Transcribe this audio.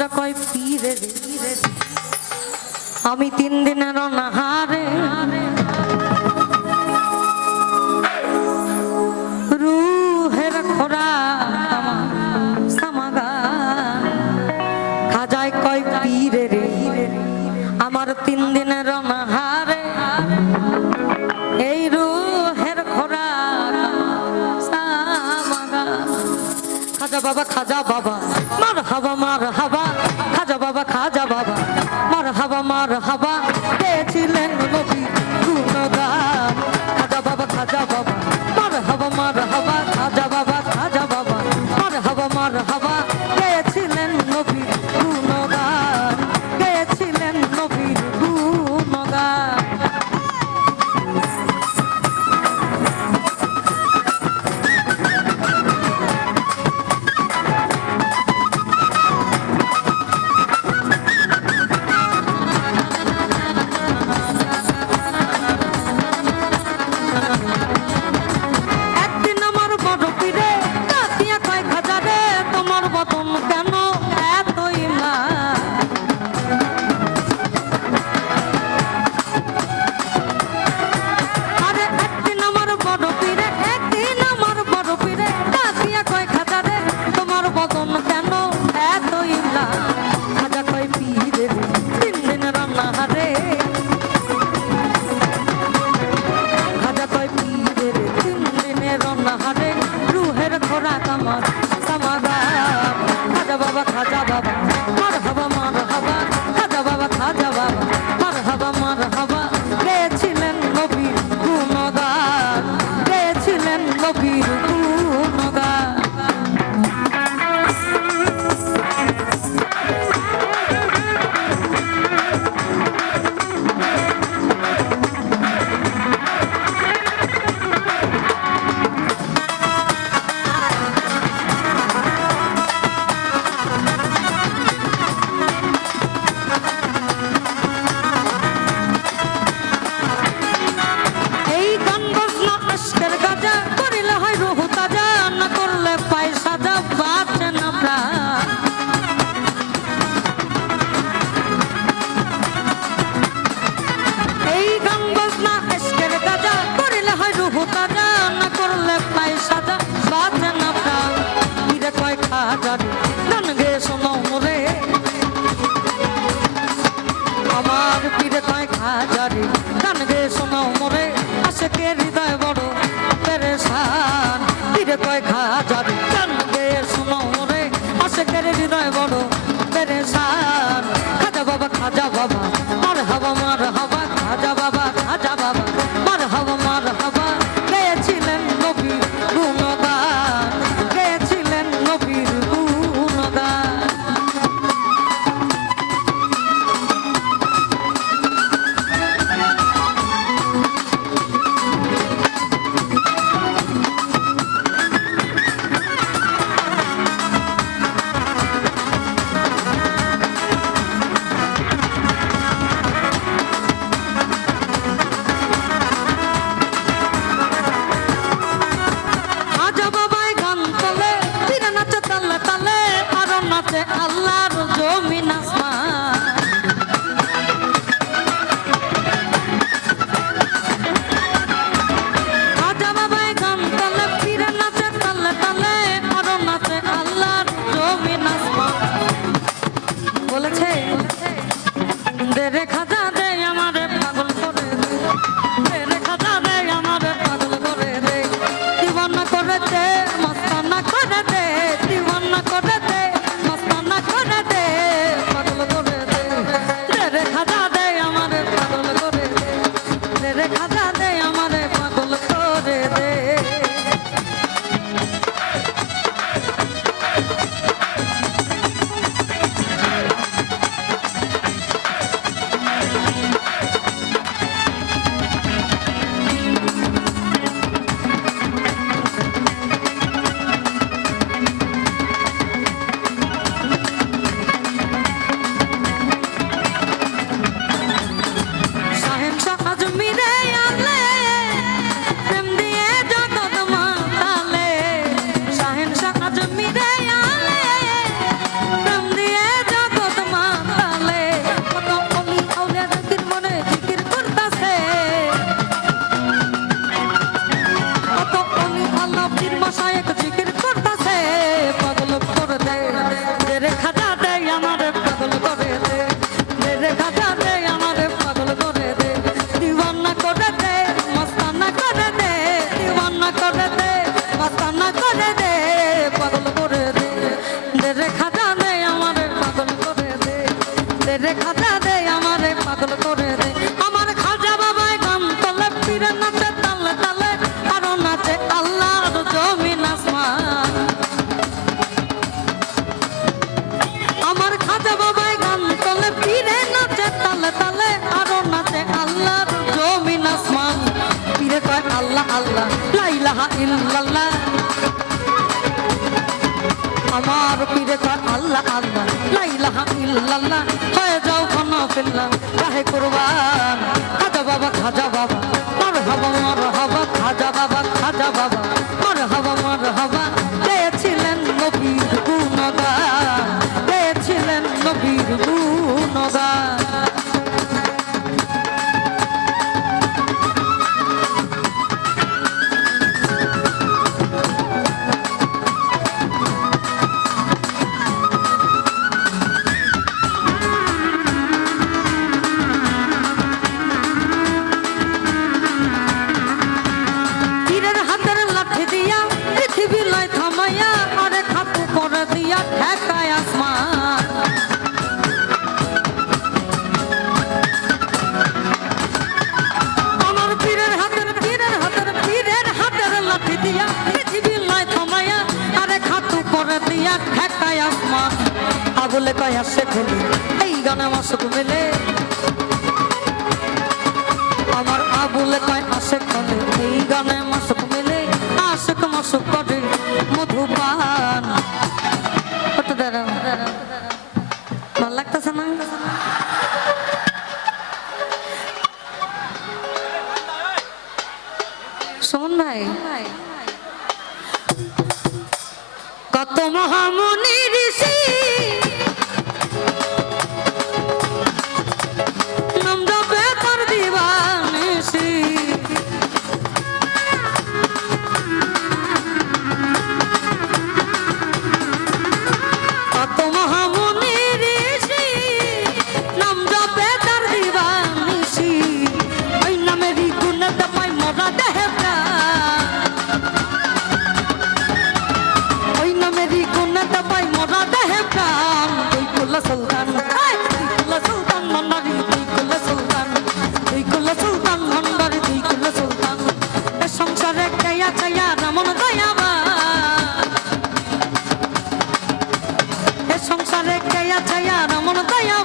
খাজা কয় পীরে রে আমি 3 দিনের অনাহারে রুহের খোরাক আমার সামাগান। খাজায় কয় পীরে রে আমার 3 দিনের অনাহারে এই রুহের খোরাক সামাগান। খাজা বাবা মারহাবা মারহাবা, খাজা বাবা মারহাবা মারহাবা, পেয়েছিলেন নবী গুণগান। খাজা বাবা মারহাবা মারহাবা, খাজা বাবা মারহাবা মারহাবা, পেয়েছিলেন নবী গুণগান, পেয়েছিলেন নবী গুণগান। আল্লাহর জমিন আসমান খাজা বাবাই গান তালে ফিরে নাচে তালে তালে আরো নাচে আল্লাহর জমিন আসমান। বলেছে দে রে খাজা দে আমারে পাগল করে দে রে খাজা দে আমারে পাগল করে দে দিওয়ানা করে দে মস্তানা করে দে দিওয়ানা করে দে আমার পীরে কয় আল্লাহ আল্লাহ লা ইলাহা ইল্লাল্লাহ হয়ে যাও খানা ফিল্লাহ রাহে কুরবান খাজা বাবা মারহাবা খাজা বাবা মারহাবা গেয়েছিলেন নবীর গুণগান গেয়েছিলেন নবীর গুণগান আবুলে কয় আসে খুলে এই গানে মাসুক মেলে আমার আবুলে কয় আসে খুলে এই গানে মাসুক মেলে আশিক মাসুক করে মধুপান কত দাঁড়াও ভালো লাগতেছে না সুমন ভাই কত মহামুনি ঋষি সংসারে কে আছে আর মন দয়া